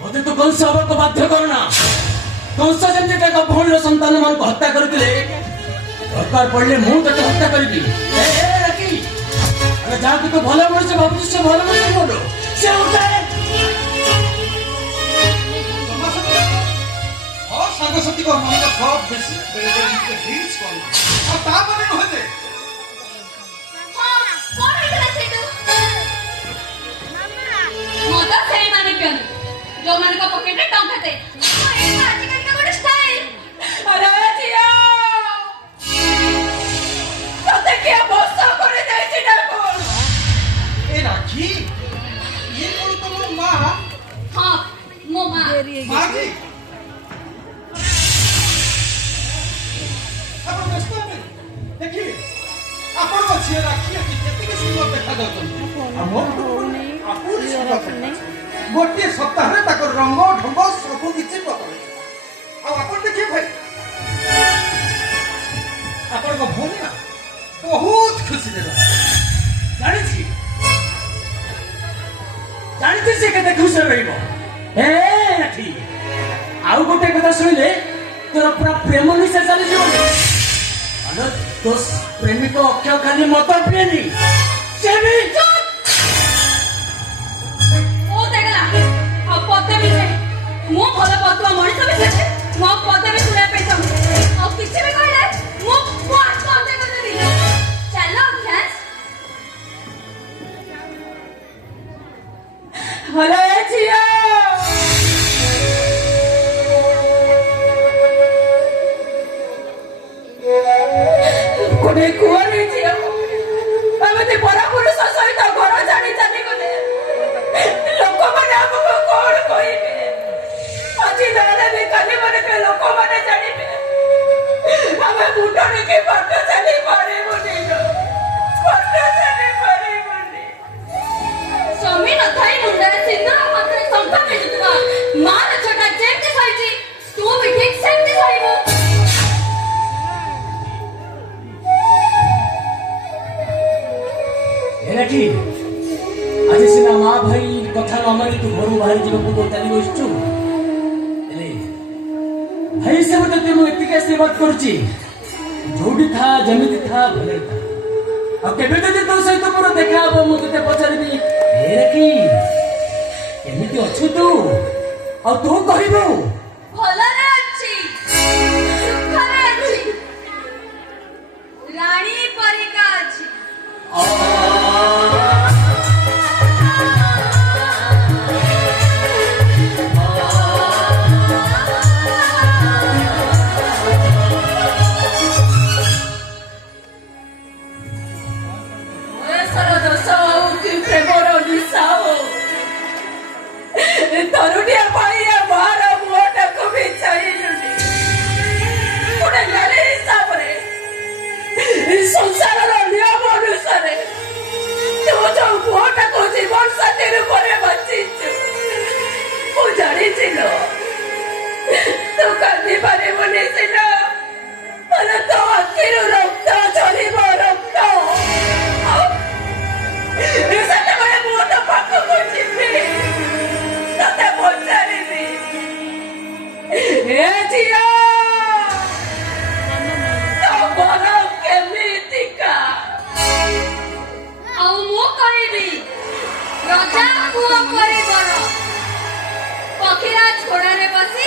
मते तो कंस को बाध्य करना कंस जमी भौण संतान मान हत्या करते दरकार पड़े मुझे हत्या करी जहाँ तू भल मनुष्य भावुँ से भल मनुष्य बोलो से सागसती को मन का सब बेसी हिल्स कर आ ता माने नहते हां कोन हेतला सेटू मोदा सेई माने केन जो माने को पॉकेट रे टंका थे ए आज कल का गोटे स्टाइल अरे जिया तते के बसा करे जाई छी ना को ए राखी ये कोन तुम मां हां मो मां मागी आप व्यस्त हैं देखिए आपण को छे राखी केते सुंदर देखा जाउतन हमर आपुर सुंदर गोटे सप्ताह रे ताको रंग ढंग सब किछि बदले आ आपण देखिए भाई आपण को भूमि ना बहुत खुशी देला जानी से केते खुश रहइबो ए राखी आउ गोटे कथा सुनिले तोरा पूरा प्रेम निशा चली जीव अन तो प्रेमी को अक्षय खाली मत प्रेमी से भी ओ देखला आ पते भी छे मो भले पतवा मଣିଷ भी छे मो पते भी सुने पे सब आ किछि भी कहले मो आज पते कर दी चलो फ्रेंड्स अरे जिया कोने कुआरे जिया आमते बड़ा पुरुष सहित घर जानी जानी गले लोक माने हमको कोन कहिबे আজি दादा भी काली माने पे लोक माने जानिबे हमें मुंडरे के बात चली पारे बोली बात चली पारे बोली स्वामी न थाई मुंडरे सिंदूर मात्र संता में जुतवा मार छोटा जेमती साइजी तू भी ठीक सेमती साइबो एराठी आज सिना माँ भाई कथा न मानी तू घर बाहर जीव को चली बसचु एले भाई से मते ते मु एतिके आशीर्वाद करची जोडी था जमिति था भले था अब केबे तो तो सहित मोर देखा अब मु तते पचारबी एराठी केमिति अछु तू और तू कहिबो भला रे अछि सुख रे अछि रानी परिका अछि तरुणिया भाई मार मोटा को भी चाहिए पुणे लाले हिसाब रे संसार रो नियम अनुसार तू जो मोटा को जीवन साथी रूप में बचिଛୁ ମୁଁ ଜାଣିছিलो ତୁ କାନ୍ଦି ପାରିବୁନି ସିନା ହେଲେ ତୋ ଆଖିରୁ ରକ୍ତ ଝରିବ ରକ୍ତ ସେତେବେଳେ ମୁଁ ତୋ ପାଖକୁ ଯିବି तते पचारिबी ए जिया तो बोलो केमितिका आ मो कहिबी राजा पुआ परिवार पखीरा छोड़ारे बस